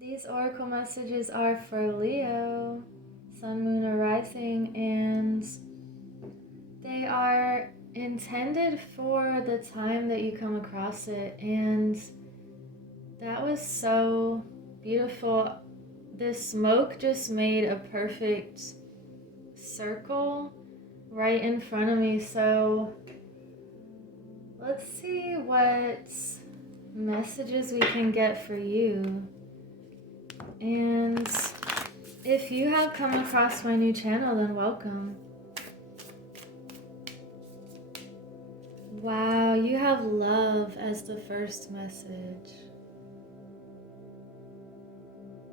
These oracle messages are for Leo, Sun, Moon, or Rising, and they are intended for the time that you come across it. And that was so beautiful. This smoke just made a perfect circle right in front of me. So let's see what messages we can get for you. And if you have come across my new channel, then welcome. Wow, you have love as the first message.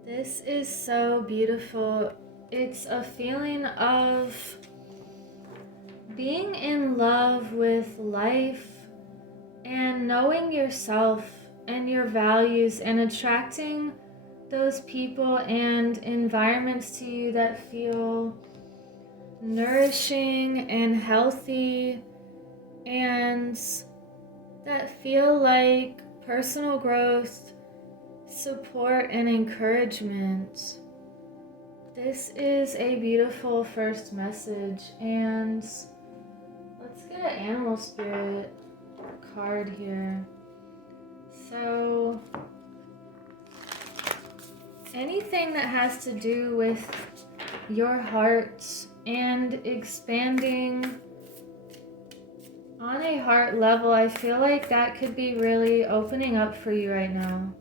This is so beautiful. It's a feeling of being in love with life and knowing yourself and your values and attracting those people and environments to you that feel nourishing and healthy and that feel like personal growth, support, and encouragement. This is a beautiful first message, and let's get an animal spirit card here. So anything that has to do with your heart and expanding on a heart level, I feel like that could be really opening up for you right now.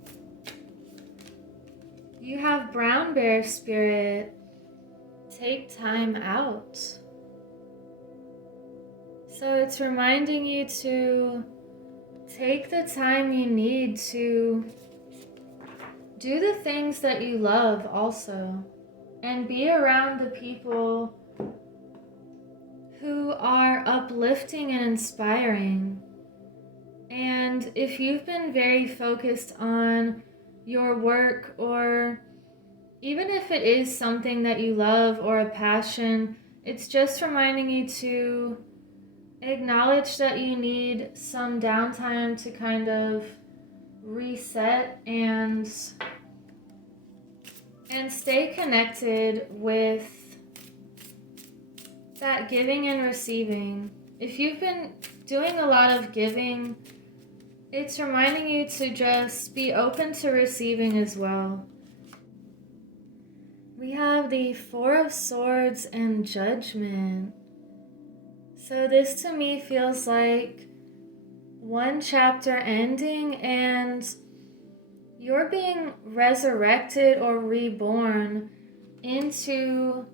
You have brown bear spirit. Take time out. So it's reminding you to take the time you need to do the things that you love also, and be around the people who are uplifting and inspiring. And if you've been very focused on your work, or even if it is something that you love or a passion, it's just reminding you to acknowledge that you need some downtime to kind of reset and stay connected with that giving and receiving. If you've been doing a lot of giving, it's reminding you to just be open to receiving as well. We have the Four of Swords and Judgment. So this to me feels like one chapter ending and you're being resurrected or reborn into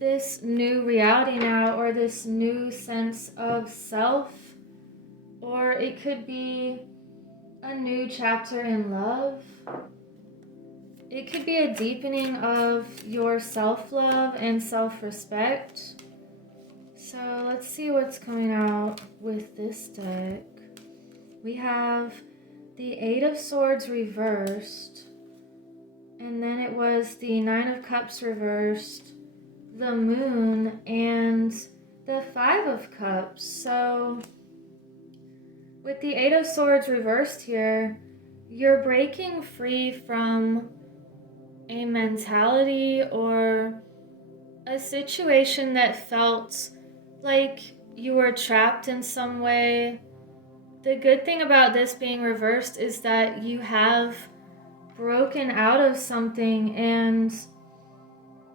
this new reality now, or this new sense of self, or it could be a new chapter in love. It could be a deepening of your self-love and self-respect. So let's see what's coming out with this deck. We have the Eight of Swords reversed, and then it was the Nine of Cups reversed, the Moon, and the Five of Cups. So with the Eight of Swords reversed here, you're breaking free from a mentality or a situation that felt like you were trapped in some way. The good thing about this being reversed is that you have broken out of something, and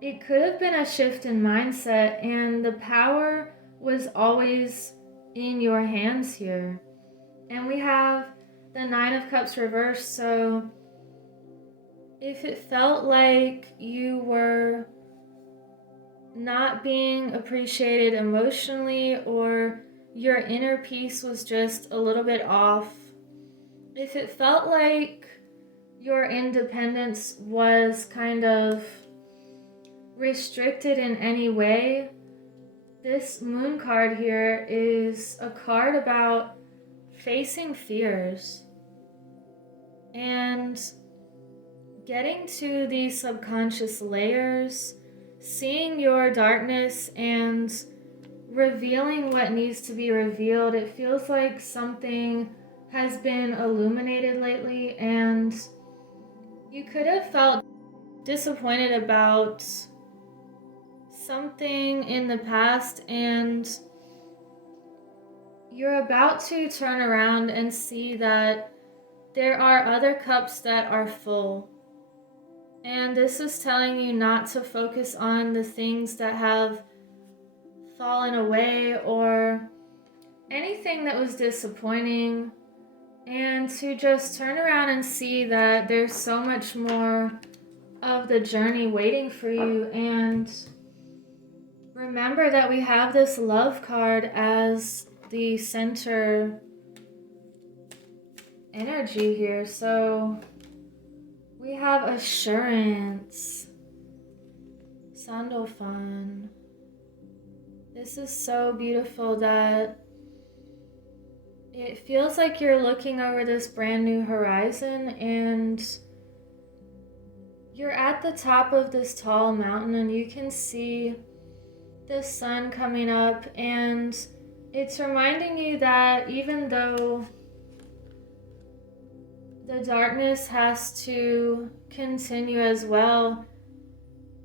it could have been a shift in mindset, and the power was always in your hands here. And we have the Nine of Cups reversed, so if it felt like you were not being appreciated emotionally, or your inner peace was just a little bit off, if it felt like your independence was kind of restricted in any way, this Moon card here is a card about facing fears and getting to these subconscious layers, seeing your darkness and revealing what needs to be revealed. It feels like something has been illuminated lately, and You could have felt disappointed about something in the past, and you're about to turn around and see that there are other cups that are full. And this is telling you not to focus on the things that have fallen away or anything that was disappointing, and to just turn around and see that there's so much more of the journey waiting for you. And remember that we have this love card as the center energy here. So we have assurance, Sandalphon. This is so beautiful that it feels like you're looking over this brand new horizon, and you're at the top of this tall mountain and you can see the sun coming up, and it's reminding you that even though the darkness has to continue as well,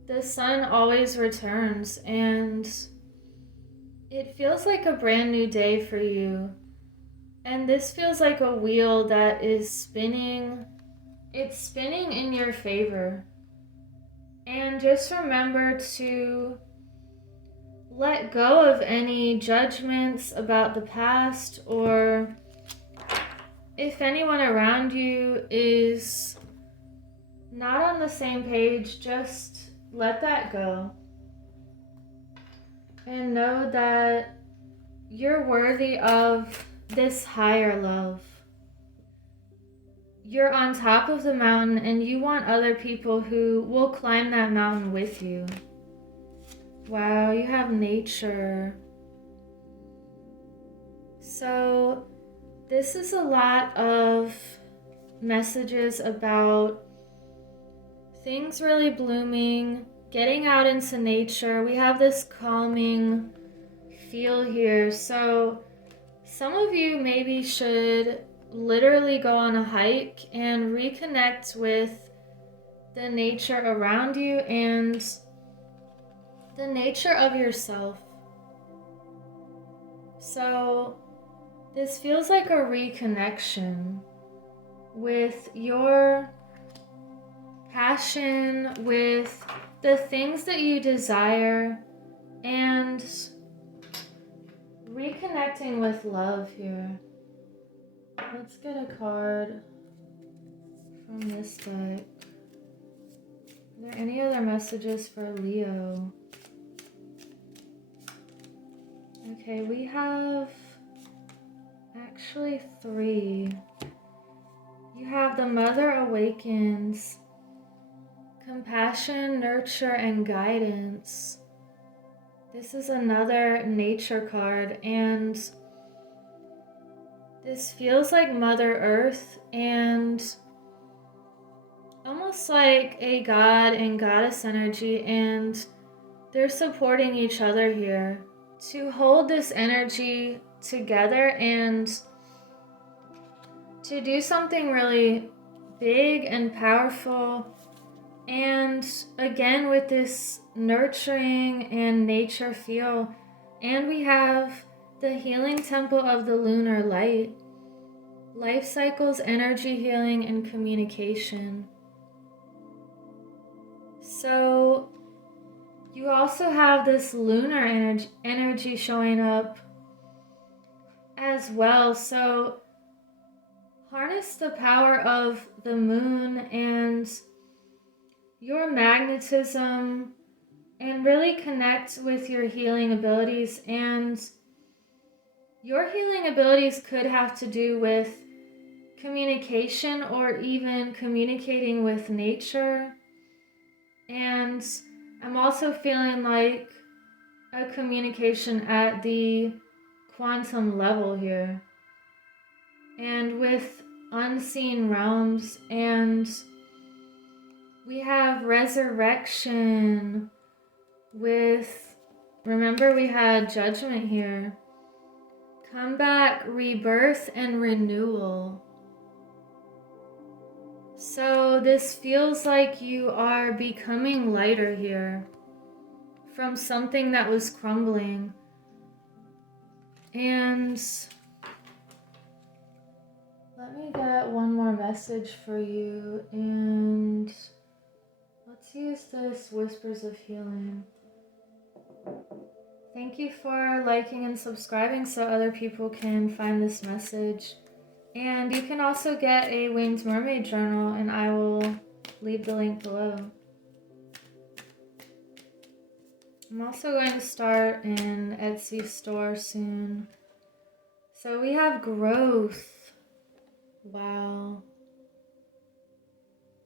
the sun always returns, and it feels like a brand new day for you. And this feels like a wheel that is spinning. It's spinning in your favor. And just remember to let go of any judgments about the past, or if anyone around you is not on the same page, just let that go. And know that you're worthy of this higher love. You're on top of the mountain and you want other people who will climb that mountain with you. Wow, you have nature. So this is a lot of messages about things really blooming, getting out into nature. We have this calming feel here. So some of you maybe should literally go on a hike and reconnect with the nature around you and the nature of yourself. So this feels like a reconnection with your passion, with the things that you desire, and reconnecting with love here. Let's get a card from this deck. Are there any other messages for Leo? Okay, we have actually 3. You have the Mother Awakens, compassion, nurture, and guidance. This is another nature card, and this feels like Mother Earth and almost like a god and goddess energy, and they're supporting each other here to hold this energy together and to do something really big and powerful. And again, with this nurturing and nature feel. And we have the healing temple of the lunar light, life cycles, energy healing, and communication. So you also have this lunar energy showing up as well. So harness the power of the moon and your magnetism and really connect with your healing abilities. And your healing abilities could have to do with communication or even communicating with nature. And I'm also feeling like a communication at the quantum level here, and with unseen realms. And we have resurrection with, remember we had judgment here, comeback, rebirth, and renewal. So this feels like you are becoming lighter here from something that was crumbling. And let me get one more message for you, and let's use this Whispers of Healing. Thank you for liking and subscribing so other people can find this message. And you can also get a Winged Mermaid journal, and I will leave the link below. I'm also going to start an Etsy store soon. So we have growth. Wow.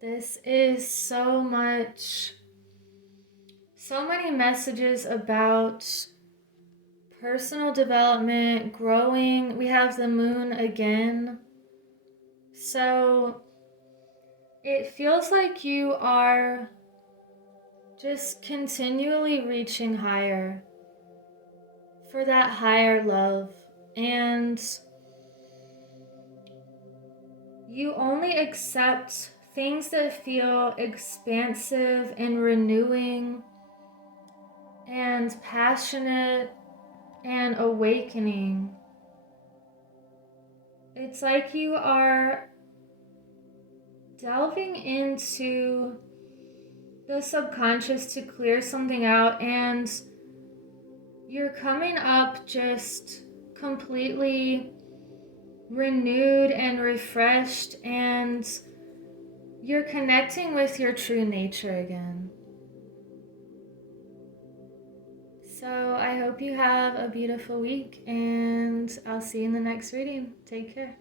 This is so many messages about personal development, growing. We have the moon again. So it feels like you are just continually reaching higher for that higher love. And you only accept things that feel expansive and renewing and passionate and awakening. It's like you are delving into the subconscious to clear something out, and you're coming up just completely renewed and refreshed, and you're connecting with your true nature again. So I hope you have a beautiful week, and I'll see you in the next reading. Take care.